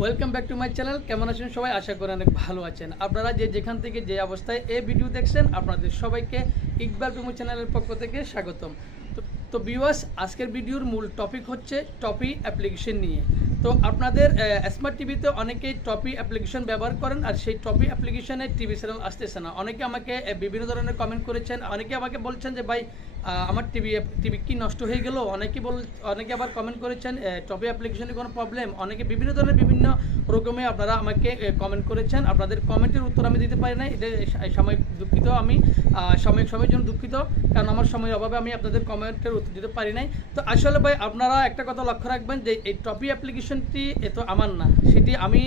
Welcome back to my channel. কেমন আছেন সবাই? আশা করি অনেক ভালো আছেন। আপনারা যেখান থেকে যে অবস্থায় এই ভিডিও দেখছেন, আপনাদের সবাইকে ইকবাল প্রিমো চ্যানেলের পক্ষ থেকে স্বাগতম। তো ভিউয়ার্স, আজকের ভিডিওর মূল টপিক হচ্ছে টপি অ্যাপ্লিকেশন নিয়ে। তো আপনাদের স্মার্ট টিভিতে অনেকেই টপি অ্যাপ্লিকেশন ব্যবহার করেন, আর সেই টপি অ্যাপ্লিকেশনে টিভি চ্যানেল আসতেছে না। অনেকে আমাকে বিভিন্ন ধরনের কমেন্ট করেছেন, অনেকে আমাকে বলছেন যে ভাই আমার টিভি কি নষ্ট হয়ে গেল। অনেকে আবার কমেন্ট করেছেন টপি অ্যাপ্লিকেশনে কোনো প্রবলেম। অনেকে বিভিন্ন ধরনের বিভিন্ন রকমে আপনারা আমাকে কমেন্ট করেছেন। আপনাদের কমেন্টের উত্তর আমি দিতে পারি না, এটা সাময়িক দুঃখিত। আমি সময়ের জন্য দুঃখিত, কারণ আমার সময়ের অভাবে আমি আপনাদের কমেন্টের উত্তর দিতে পারি নাই। তো আসলে ভাই, আপনারা একটা কথা লক্ষ্য রাখবেন যে এই টপি অ্যাপ্লিকেশনটি এত আমার না, সেটি আমি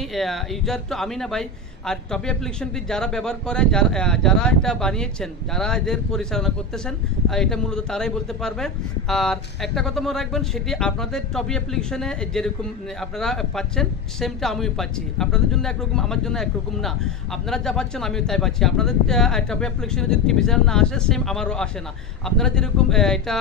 ইউজার তো আমি না ভাই। আর টপি অ্যাপ্লিকেশনটি যারা ব্যবহার করে, যারা এটা বানিয়েছেন, যারা এদের পরিচালনা করতেছেন, এটা মূলত তারাই বলতে পারবে। আর একটা কথা মনে রাখবেন, সেটি আপনাদের টপি অ্যাপ্লিকেশনে যেরকম আপনারা পাচ্ছেন, সেমটা আমিও পাচ্ছি। আপনাদের জন্য একরকম, আমার জন্য একরকম না। আপনারা যা পাচ্ছেন আমিও তাই পাচ্ছি। আপনাদের টপি অ্যাপ্লিকেশনে যদি টিভি চ্যানেল না আসে, সেম আমারও আসে না। আপনারা যেরকম এটা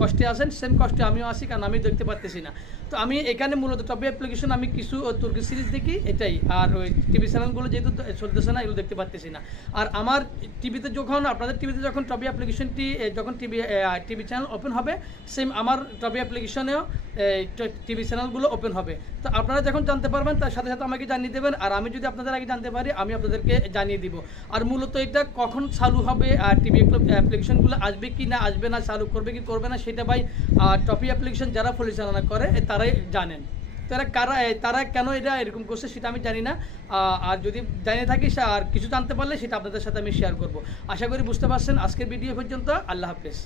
কষ্টে আসেন, সেম কষ্টে আমিও আসি, কারণ আমি দেখতে পারতেছি না। তো আমি এখানে মূলত টপি অ্যাপ্লিকেশন আমি কিছু তুর্কি সিরিজ দেখি, এটাই। আর ওই টিভি চ্যানেলগুলো যেহেতু চলতেছে না, এগুলো দেখতে পারতেছি না। আর আমার টিভিতে যখন, আপনাদের টিভিতে যখন টপি অ্যাপ্লিকেশনটি যখন টিভি চ্যানেল ওপেন হবে, সেম আমার টপি অ্যাপ্লিকেশনেও টিভি চ্যানেলগুলো ওপেন হবে। তো আপনারা যখন জানতে পারবেন, তার সাথে সাথে আমাকে জানিয়ে দেবেন। আর আমি যদি আপনাদের আগে জানতে পারি, আমি আপনাদেরকে জানিয়ে দিব। আর মূলত এটা কখন চালু হবে, আর টিভি অ্যাপ্লিকেশনগুলো আসবে কি না, আসবে না, চালু করবে কি করবে না, সেটা ভাই টপি অ্যাপ্লিকেশন যারা পরিচালনা করে তারাই জানেন। তারা কেন এটা এরকম করছে সেটা আমি জানি না। আর যদি জানিয়ে থাকি, আর কিছু জানতে পারলে সেটা আপনাদের সাথে আমি শেয়ার করব। আশা করি বুঝতে পারছেন। আজকের ভিডিও পর্যন্ত। আল্লাহ হাফেজ।